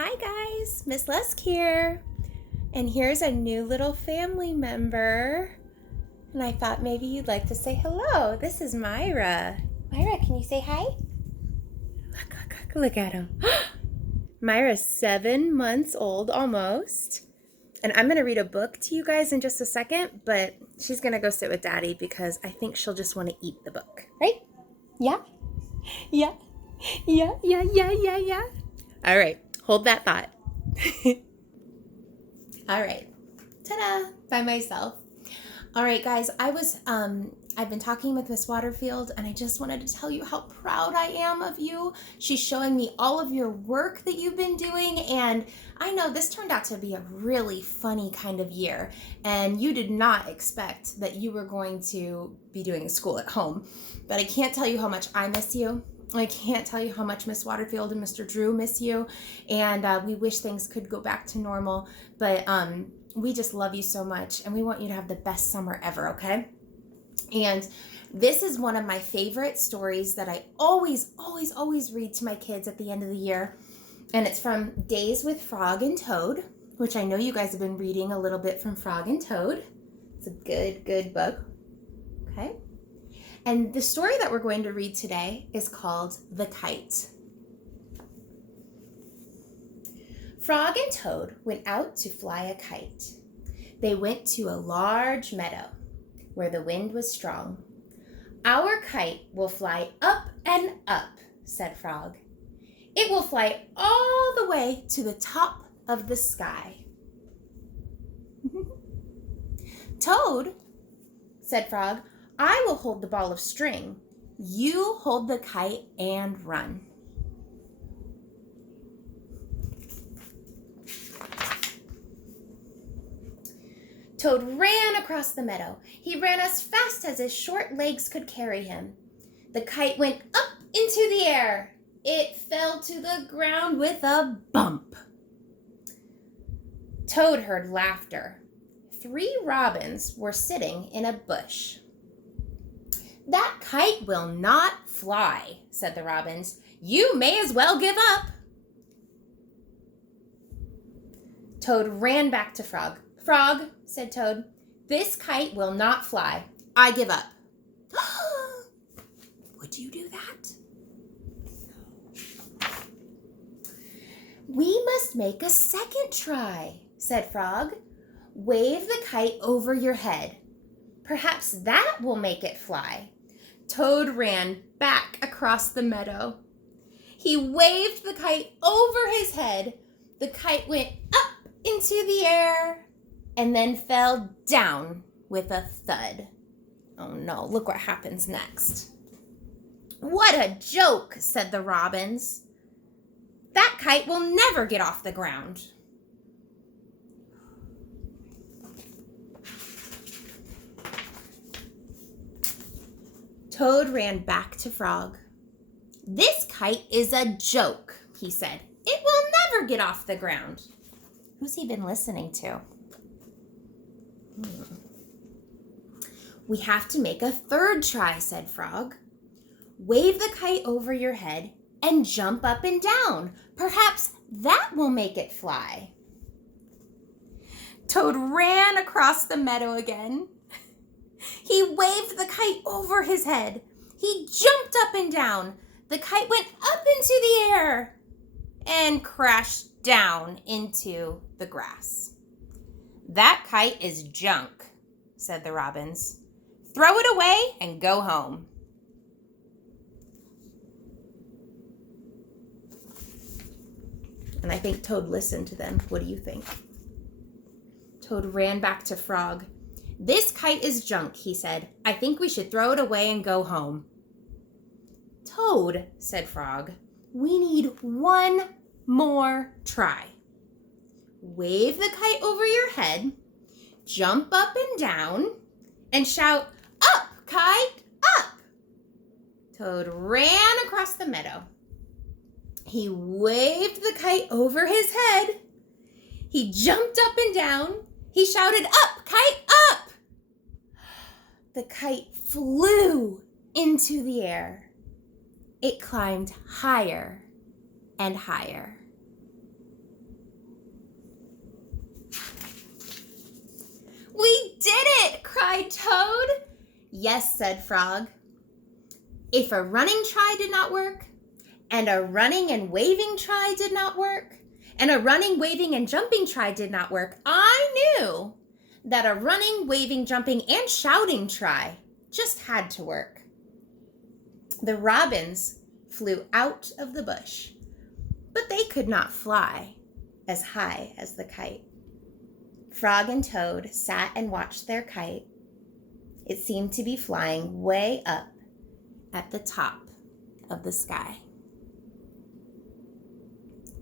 Hi guys, Miss Lusk here. And here's a new little family member. And I thought maybe you'd like to say hello. This is Myra. Myra, can you say hi? Look at him. Myra's 7 months old almost. And I'm going to read a book to you guys in just a second, but she's going to go sit with Daddy because I think she'll just want to eat the book. Right? Yeah? Yeah. Yeah. All right. Hold that thought. All right. Ta-da! By myself. All right, guys. I've been talking with Miss Waterfield, and I just wanted to tell you how proud I am of you. She's showing me all of your work that you've been doing, and I know this turned out to be a really funny kind of year, and you did not expect that you were going to be doing school at home. But I can't tell you how much I miss you. I can't tell you how much Miss Waterfield and Mr. Drew miss you, and we wish things could go back to normal, but we just love you so much, and we want you to have the best summer ever, okay? And this is one of my favorite stories that I always read to my kids at the end of the year, and it's from Days with Frog and Toad, which I know you guys have been reading a little bit from Frog and Toad. It's a good book, okay? And the story that we're going to read today is called The Kite. Frog and Toad went out to fly a kite. They went to a large meadow where the wind was strong. "Our kite will fly up and up," said Frog. "It will fly all the way to the top of the sky." "Toad," said Frog, "I will hold the ball of string. You hold the kite and run." Toad ran across the meadow. He ran as fast as his short legs could carry him. The kite went up into the air. It fell to the ground with a bump. Toad heard laughter. 3 robins were sitting in a bush. "That kite will not fly," said the robins. "You may as well give up." Toad ran back to Frog. "Frog," said Toad, "this kite will not fly. I give up." "Would you do that?" "We must make a second try," said Frog. "Wave the kite over your head. Perhaps that will make it fly." Toad ran back across the meadow. He waved the kite over his head. The kite went up into the air and then fell down with a thud. Oh no, look what happens next. "What a joke," said the robins. "That kite will never get off the ground." Toad ran back to Frog. "This kite is a joke," he said. "It will never get off the ground." Who's he been listening to? "We have to make a third try," said Frog. "Wave the kite over your head and jump up and down. Perhaps that will make it fly." Toad ran across the meadow again. He waved the kite over his head. He jumped up and down. The kite went up into the air and crashed down into the grass. "That kite is junk," said the robins. "Throw it away and go home." And I think Toad listened to them. What do you think? Toad ran back to Frog. "This kite is junk," he said. "I think we should throw it away and go home." "Toad," said Frog, "we need one more try. Wave the kite over your head, jump up and down, and shout, 'Up, kite, up!'" Toad ran across the meadow. He waved the kite over his head. He jumped up and down. He shouted, "Up, kite, up!" The kite flew into the air. It climbed higher and higher. Toad? Yes, said Frog. If a running try did not work, and a running and waving try did not work, and a running, waving, and jumping try did not work, I knew that a running, waving, jumping, and shouting try just had to work. The robins flew out of the bush, but they could not fly as high as the kite. Frog and Toad sat and watched their kite. It seemed to be flying way up at the top of the sky.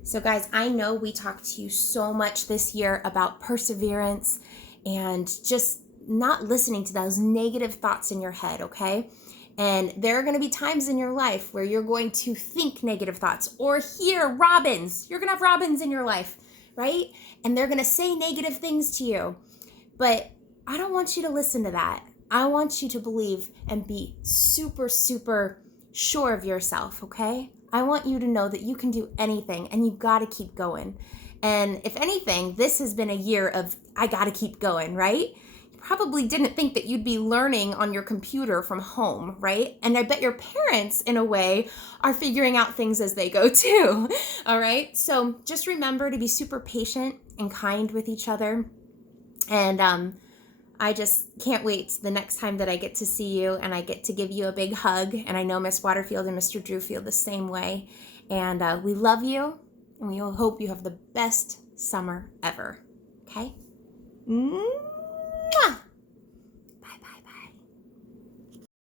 So guys, I know we talked to you so much this year about perseverance and just not listening to those negative thoughts in your head, okay? And there are going to be times in your life where you're going to think negative thoughts or hear robins. You're going to have robins in your life, right? And they're going to say negative things to you. But I don't want you to listen to that. I want you to believe and be super, super sure of yourself, okay? I want you to know that you can do anything and you've got to keep going. And if anything, this has been a year of I got to keep going, right? You probably didn't think that you'd be learning on your computer from home, right? And I bet your parents, in a way, are figuring out things as they go too, all right? So just remember to be super patient and kind with each other. And I just can't wait the next time that I get to see you and I get to give you a big hug. And I know Miss Waterfield and Mr. Drew feel the same way. And we love you, and we hope you have the best summer ever. Okay? Mwah!